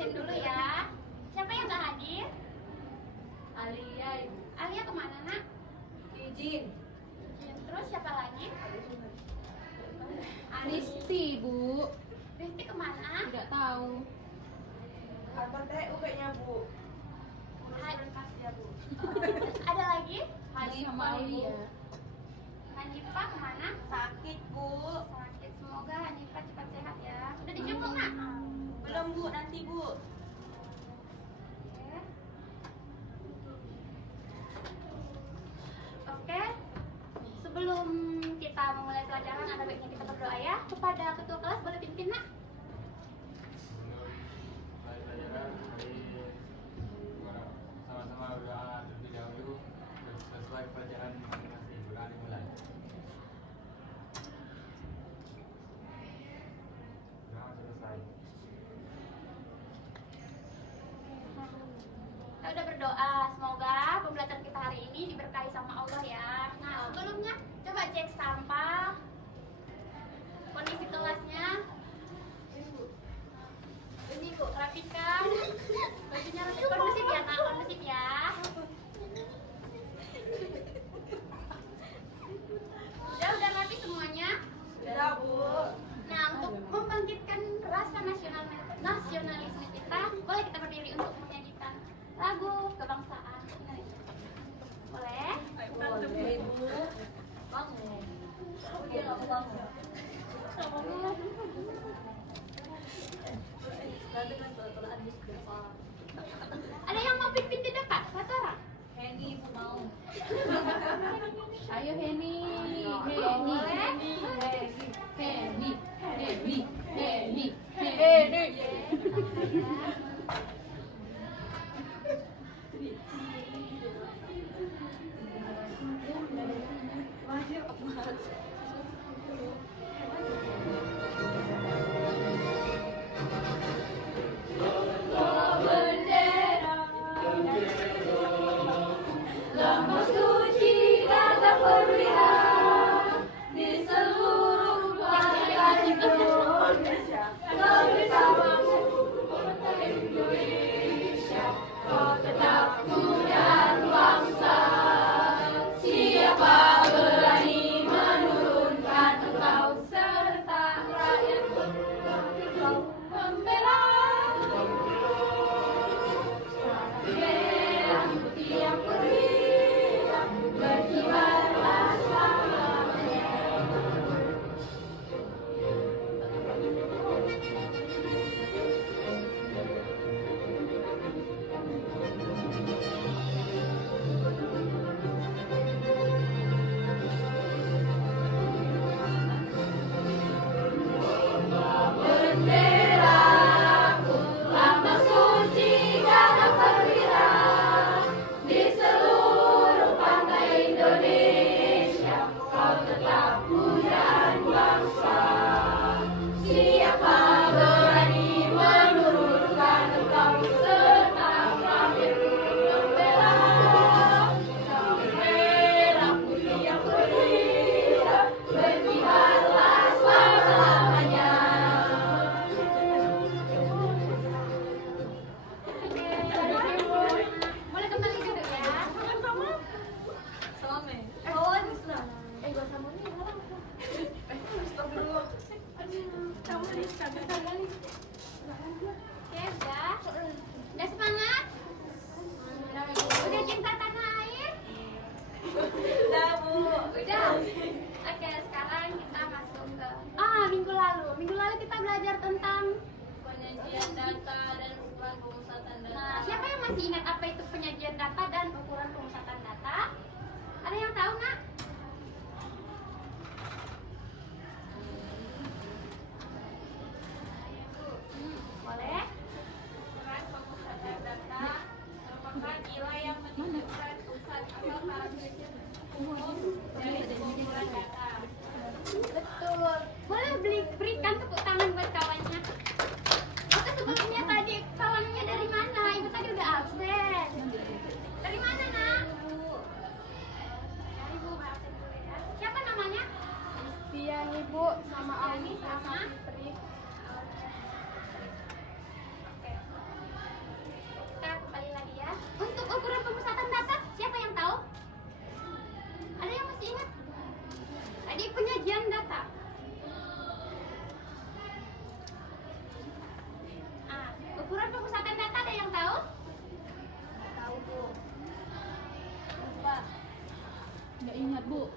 absen dulu ya. Siapa yang nggak hadir? Alia, Alia kemana nak? izin. Terus siapa lagi? Risti, Bu. Risti kemana? Tidak tahu. Kantor TU kayaknya, Bu. Ya, Bu. Ada lagi? Sama Aulia. Hanifah kemana? Sakit, Bu. Sakit. Semoga Hanifah cepat sehat ya. Udah dijemput nak? Belum, Bu. Nanti, Bu. Oke. Sebelum kita memulai pelajaran, ada baiknya kita berdoa ya. Kepada ketua kelas boleh pimpin nak? Sama-sama berdoa terlebih dahulu sesuai pelajaran masing-masing. Berdoa dimulai. Doa selesai. Kita udah berdoa, semoga pembelajaran kita hari ini diberkahi sama Allah ya. Nah, sebelumnya coba cek sampah, kondisi kelasnya. Ini Bu, rapikan. Bajunya lebih kondusif ya, Nak, kondusif ya. Udah rapi semuanya. Sudah, Bu. Nah, untuk membangkitkan rasa nasionalisme kita, boleh kita berdiri untuk menyanyikan lagu kebangsaan Indonesia. Boleh? Boleh, Bu. Bangun. Oh, dia nggak mau bangun. Ada yang mau pimpin di dekat? Satu orang? Henny, Bu mau. Ayo Heni. Boleh? Heni. Boleh kembali duduk ya. Oke, udah semangat? Udah cinta tanah air? Udah, Bu. Udah. Oke, sekarang kita masuk ke minggu lalu kita belajar tentang Penyajian data dan ukuran pemusatan data. Nah, siapa yang masih ingat apa itu penyajian data dan ukuran pemusatan data? Ada yang tahu nggak? Boleh? Ukuran pemusatan data merupakan nilai yang menunjukkan pusat atau karakteristik umum dari pengumpulan data. Betul. Boleh berikan tepuk tangan buat kawannya. Oke, sebelumnya tadi kawannya dari mana? Ibu tadi udah absen. Dari mana, Nak? Dari Ibu absen dulu ya. Siapa namanya? Iya nih Bu, sama Yani Auni sama Fitri. Oke. Nggak ingat, Bu.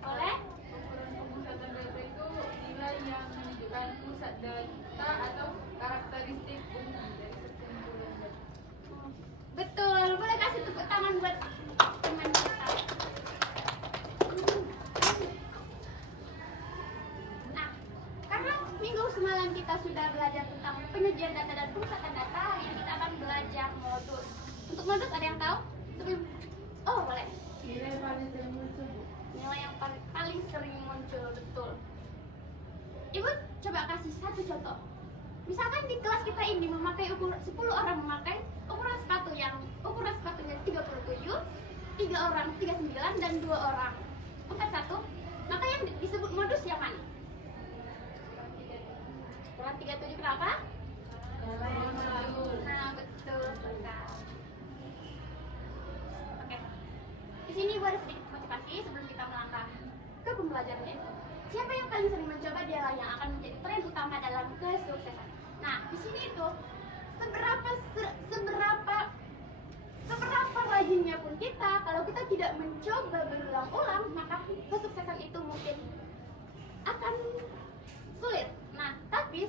Boleh? Ukuran pemusatan data itu nilai yang menunjukkan pusat data atau karakteristik umum dari sekumpulan data. Betul. Boleh kasih tepuk tangan buat teman kita. Nah, karena minggu semalam kita sudah belajar tentang penyajian data dan pemusatan data, hari ini kita akan belajar modus. Untuk modus ada yang tahu? Oh, boleh. Nilai paling sering muncul, Bu. Nilai yang paling sering muncul, betul. Ibu coba kasih satu contoh. Misalkan di kelas kita ini memakai 10 orang memakai ukuran sepatu yang ukuran sepatunya 37, 3 orang 39 dan 2 orang 41. Maka yang disebut modus yang mana? Ukuran 37 kenapa? Nah, betul sekali. Oke. Di sini Ibu ada sedikit motivasi sebelum kita melangkah ke pembelajaran itu. Siapa yang paling sering mencoba dialah yang akan menjadi tren utama dalam kesuksesan. Nah, di sini itu seberapa rajinnya pun kita, kalau kita tidak mencoba berulang-ulang, maka kesuksesan itu mungkin akan sulit. Nah, tapi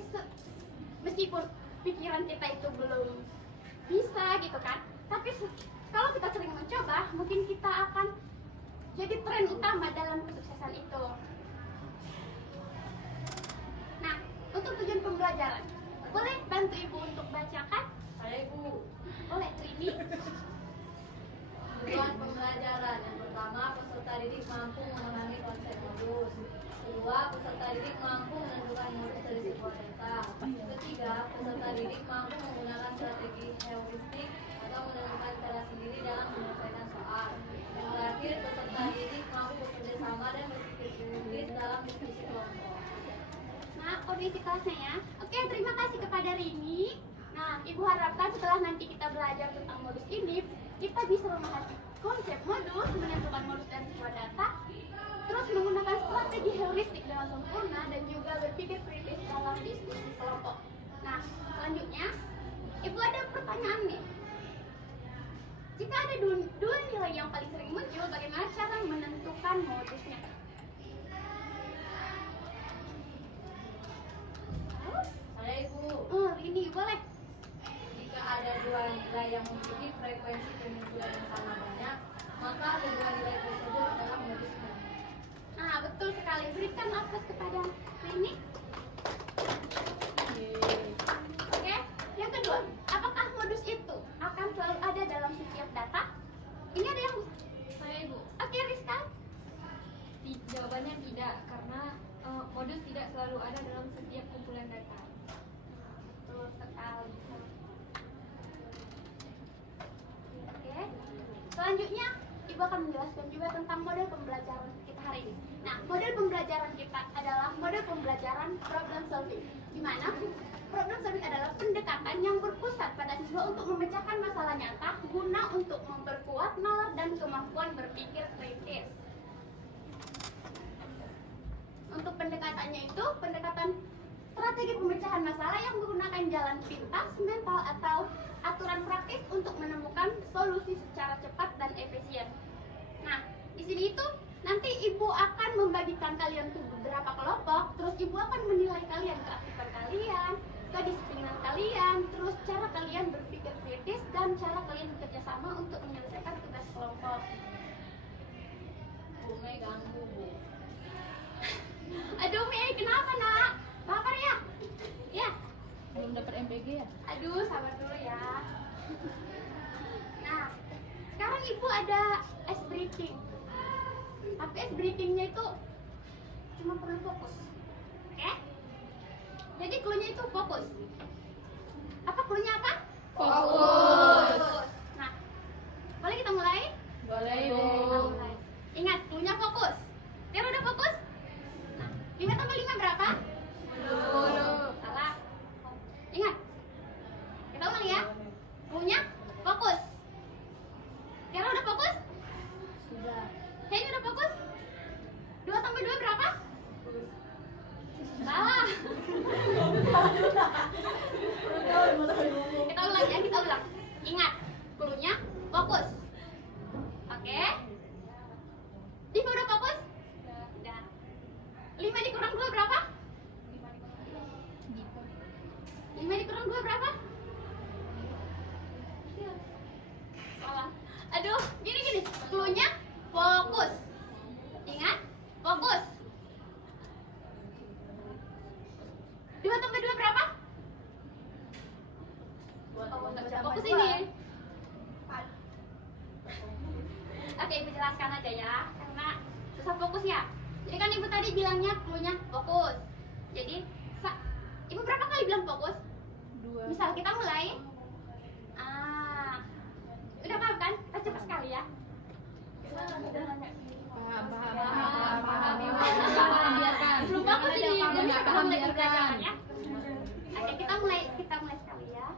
meskipun pikiran kita itu belum bisa gitu kan, tapi kalau kita sering mencoba, mungkin kita akan jadi tren utama dalam kesuksesan itu. Nah, untuk tujuan pembelajaran, boleh bantu Ibu untuk bacakan? Saya Ibu. Boleh, ini. Tujuan pembelajaran yang pertama, peserta didik mampu memahami konsep modus. Kedua, peserta didik mampu menentukan modus dari sebuah data. Ketiga, peserta didik mampu menggunakan strategi heuristik atau menentukan cara sendiri dalam menyelesaikan soal. Yang terakhir, peserta didik mampu bekerja sama dan berpikir kritis dalam diskusi kelompok. Nah, kondisi kelasnya ya. Oke, terima kasih kepada Rini. Nah, Ibu harapkan setelah nanti kita belajar tentang modus ini, kita bisa memahami konsep modus, menentukan modus dari sebuah data, terus menggunakan strategi heuristik dengan sempurna dan juga berpikir kritis dalam diskusi kelompok. Nah, selanjutnya, Ibu ada pertanyaan nih. Jika ada dua nilai yang paling sering muncul, bagaimana cara menentukan modusnya? Saya Ibu. Rini, boleh. Jika ada dua nilai yang memiliki frekuensi pemunculan yang sama banyak, maka kedua nilai tersebut adalah modusnya. Nah, betul sekali. Berikan aplaus kepada Rini. Oke, yang kedua, apakah modus itu akan selalu ada dalam setiap data? Ini ada yang Saya, Ibu. Oke, Rizka. Jawabannya tidak, karena modus tidak selalu ada dalam setiap kumpulan data. Betul sekali. Oke. Selanjutnya, Ibu akan menjelaskan juga tentang model pembelajaran kita hari ini. Nah, model pembelajaran kita adalah model pembelajaran problem solving. Di mana problem solving adalah pendekatan yang berpusat pada siswa untuk memecahkan masalah nyata guna untuk memperkuat nalar dan kemampuan berpikir kritis. Untuk pendekatannya itu, pendekatan strategi pemecahan masalah yang menggunakan jalan pintas, mental, atau aturan praktis untuk menemukan solusi secara cepat dan efisien. Nah, di sini itu nanti Ibu akan membagikan kalian ke beberapa kelompok, terus Ibu akan menilai kalian, keaktifan kalian, kedisiplinan kalian, terus cara kalian berpikir kritis, dan cara kalian bekerja sama untuk menyelesaikan tugas kelompok. Bu Mei ganggu, Bu. Aduh, Mei, kenapa nak? Lapar ya? Ya. Belum dapat MPG ya? Aduh, sabar dulu ya. Nah, sekarang Ibu ada ice breaking. Tapi ice breakingnya itu cuma perlu fokus. Oke? Jadi cluenya itu fokus. Apa cluenya apa? Fokus. Nah, boleh kita mulai? Boleh, Kita mulai. Ingat, cluenya fokus. Tiara udah fokus? Nah, 5 tambah 5 berapa? 10. Salah. Ingat. Kita ulang ya. Cluenya fokus. Tiara udah fokus? Sudah. Henny udah fokus? 2 tambah 2 berapa? Salah. Kita ulang ya, kita ulang. Ingat, cluenya fokus. Oke? Aduh, gini. Cluenya fokus. Ingat? Fokus. 2 tambah 2 berapa? Fokus ini. Oke, Ibu jelaskan aja ya, karena susah fokus ya. Jadi kan Ibu tadi bilangnya cluenya fokus. Jadi, Ibu berapa kali bilang fokus? 2. Misal kita mulai. Udah paham kan? Kita cepat sekali ya. Belum fokus ini, belum bisa mulai pelajarannya. Oke, kita mulai sekali ya.